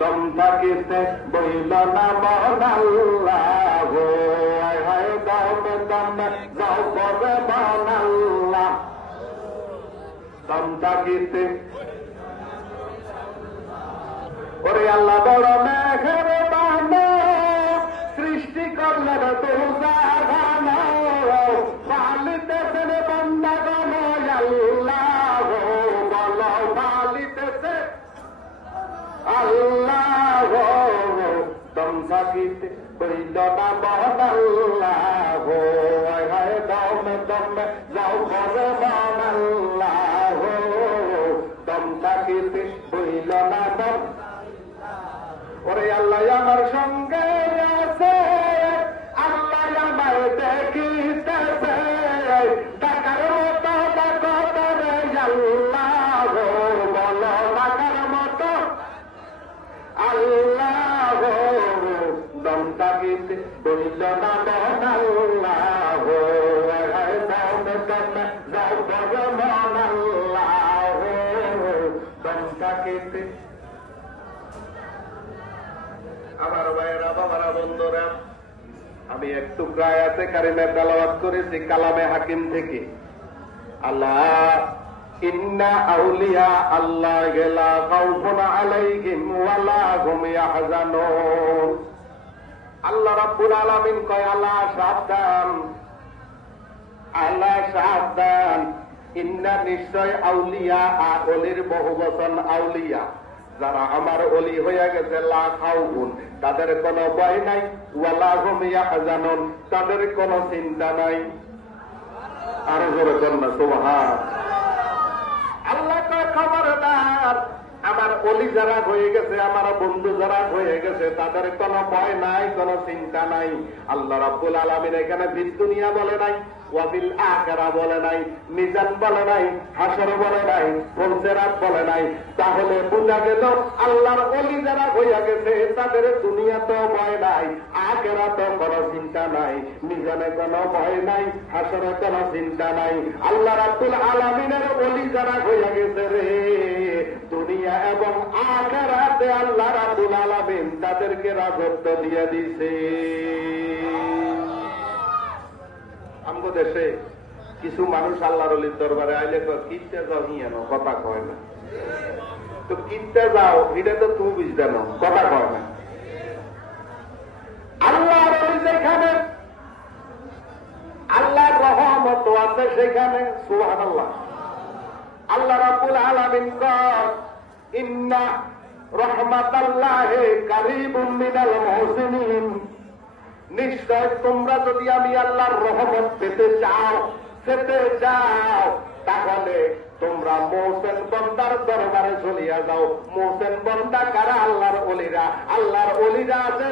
দম থাকিতে বইল না মন আল্লাহ হায় হায় দমে দমে যাও করে মন আল্লাহ দম থাকিতে ওরে আল্লাহ বড় মেঘের বানো সৃষ্টি করলেন তুষার ঘন পালিতেছেন বন্দা গণ আল্লাহ বল পালিতেছে আল্লাহ দম থাকিতে বইল না মন আল্লাহ হায় হায় দমে দমে যাও করে মন আল্লাহ দম থাকিতে বইল না মন ওরে আল্লাহ আমার সঙ্গে আছে আল্লাহ আমার দেখিতেছে ডাকার মতো ডাকো তরে আল্লাহ বল ডাকার মতো আল্লাহ দম থাকিতে বইল না মন আল্লাহ দমে দমে যাও করে মন আল্লাহ দম থাকিতে আমার ভাইয়েরা বাবারা বন্ধুরা আমি এক টুকরা আয়াতে কারিমে তেলাওয়াত করেছি কালামে হাকিম থেকে আল্লাহ ইন্না আউলিয়া আল্লাহ লা খাউফুন আলাইহিম ওয়ালা হুম ইয়াহজানুন আল্লাহ রাব্বুল আলামিন কয় আল্লাহ সাবধান ইন্না নিশ্চয় আউলিয়া ওলির বহুবচন আউলিয়া যারা আমার ওলি হয়ে গেছে লা খাউফুন তাদের কোনো ভয় নাই ওয়ালা হুম ইয়াহজানুন তাদের কোনো চিন্তা নাই আরো জোরে বলুন সুবহান আল্লাহ কয় খবরদার আমার ওলি যারা হয়ে গেছে আমার বন্ধু যারা হয়ে গেছে তাদের কোনো ভয় নাই কোনো চিন্তা নাই আল্লাহ রাব্বুল আলামিন এখানে বিদুনিয়া বলে নাই ওয়াবিল আখিরা বলে নাই মিজান বলে নাই হাসর বলে নাই ফুলসিরাত বলে নাই তাহলে বোঝা গেল আল্লাহর ওলি যারা হইয়া গেছে তাদের দুনিয়াতে ভয় নাই আখিরাতে কোনো চিন্তা নাই মিজানে কোনো ভয় নাই হাসরে কোনো চিন্তা নাই আল্লাহ রাব্বুল আলামিনের ওলি যারা হইয়া গেছে রে দুনিয়া এবং আখিরাতে আল্লাহ রাব্বুল আলামিন তাদেরকে রাজত্ব দিয়ে দিয়েছে আমগো দেশে কিছু মানুষ আল্লাহর ওলির দরবারে আইলে কিনতে যাও হিয়ানো কথা কয় না তো কিনতে যাও এটা তো তুমি বুঝতে না কথা কয় না আল্লাহর ওলি যেখানে আল্লাহর রহমত আছে সেখানে সুবহানাল্লাহ আল্লাহ রাব্বুল আলামিন কয় ইন্না রাহমাতাল্লাহি কারীবুম মিনাল মুহসিনিন নিশ্চয় তোমরা যদি আমি আল্লাহর রহমত পেতে চাও তাহলে তোমরা মুহসিন বান্দার দরবারে চলিয়া যাও মুহসিন বান্দা কারা আল্লাহর ওলিরা আছে